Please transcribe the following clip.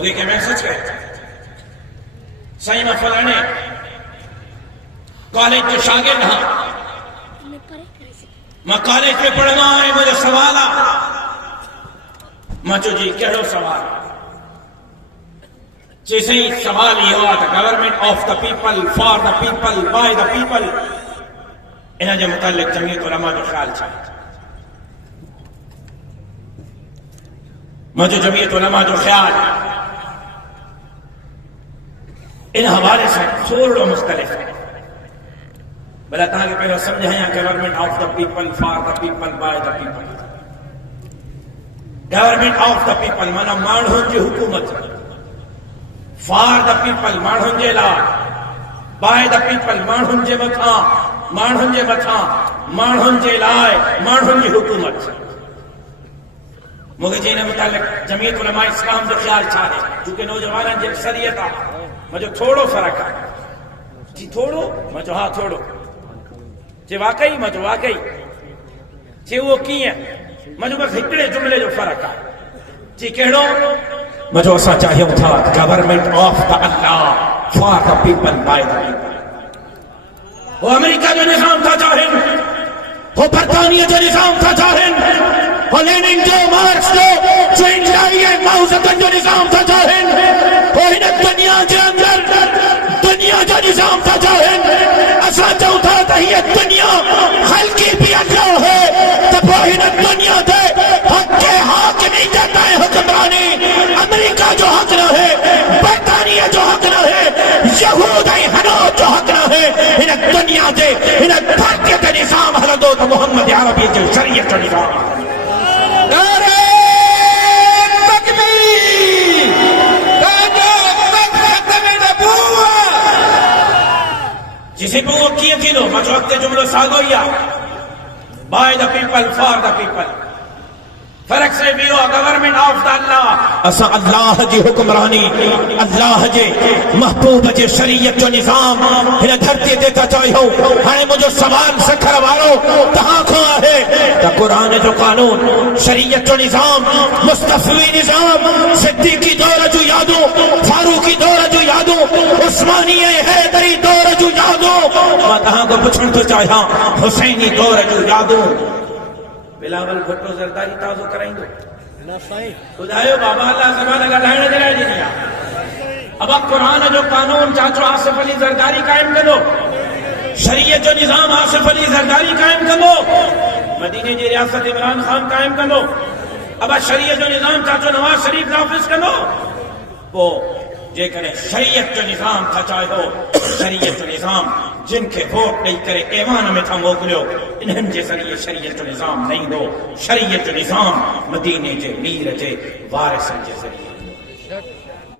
مجھے کہ میسج کہتا صحیح میں فلانے کالج کے شاگرد ہاں میں کالج میں پڑھنا ہے مجھے سوال مچو جی کہڑو سوال جیسے ہی سوال یہ ہوا تھا government of the people for the people by the people انہاں جو متعلق جمعیت علماء جو خیال چاہتا مجھے جمعیت علماء جو خیال ان حوالے سے تھوڑا مختلف ہے بلا تاکہ پہلے سمجھیں government of the people for the people by the people government of the people مانا مانڈھوں کی حکومت فار دا پیپل مانڈھوں جے لا بائی دا پیپل مانڈھوں جے متھاں مانڈھوں جے متھاں مانڈھوں جے لائے مانڈھوں کی حکومت مجھے جی نے متعلق جمعیت علماء اسلام جو خیال چاہے چونکہ نوجوانان جب اکثریت آ مجھے تھوڑو فرق ہے جی تھوڑو مجھے ہاں تھوڑو جی واقعی مجھے واقعی جی وہ کی ہے مجھے بس ہکڑے جملے جو فرق ہے جی کہڑو مجھے ایسا چاہیے تھا government of the Allah for the people by the people وہ امریکہ جو نظام تھا چاہن وہ برطانیہ جو نظام تھا چاہن وہ لینن جو مارکس جو انجلائی ہے ماؤ زیدن جو نظام تھا چاہن وہ ہنک دنیا کے اندر دنیا جو نظام تھا چاہن ایسا چاہتا تھا یہ دنیا خلقی بھی اللہ ہے تب وہ ہنک دنیا دے حق کے حاکمی جاتا ہے حکمرانی امریکہ جو حق نہ ہے برطانیہ جو حق نہ ہے یہود حنوت جو حق نہ ہے ہنک دنیا دے ہنک بھارتیت نظام حضرت محمد عربی جو شریعت نظام جسے پہ وہ کیے تھی لو مجھوکتے جملہ ساگویا by the people for the people فرق سے بھی ہو گورنمنٹ آف دا اللہ اسا اللہ جی حکمرانی اللہ جی محبوب جی شریعت جو نظام ہنہ دھرتی دیتا چاہی ہو ہنے مجھے سوال سے کھروارو تہاں کھا ہے تا قرآن جو قانون شریعت جو نظام مصطفی نظام صدیقی دور جو یادوں فاروقی دور جو یادوں عثمانی حیدری دور جو یادوں میں تہاں کو پچھن تو چاہیاں حسینی دور جو یادوں بلاول بھٹو زرداری تازو کرائیں دو خدایو بابا اللہ زمانہ کا لہنے دلائے دنیا اب قرآن جو قانون چاچو آصف علی زرداری قائم کرو شریعت جو نظام آصف علی زرداری قائم کرو مدینہ جی ریاست عمران خان قائم کرو اب شریعت جو نظام چاچو نواز شریف نافذ کرو وہ جے کرے شریعت جو نظام تھا چاہے ہو شریعت جو نظام جن کے ووٹ نہیں کرے ایوان میں تھا موکلیو انہن جے ذریعے شریعت جو نظام نہیں ہو شریعت جو نظام مدینے جے میر جے وارثن جے ذریعے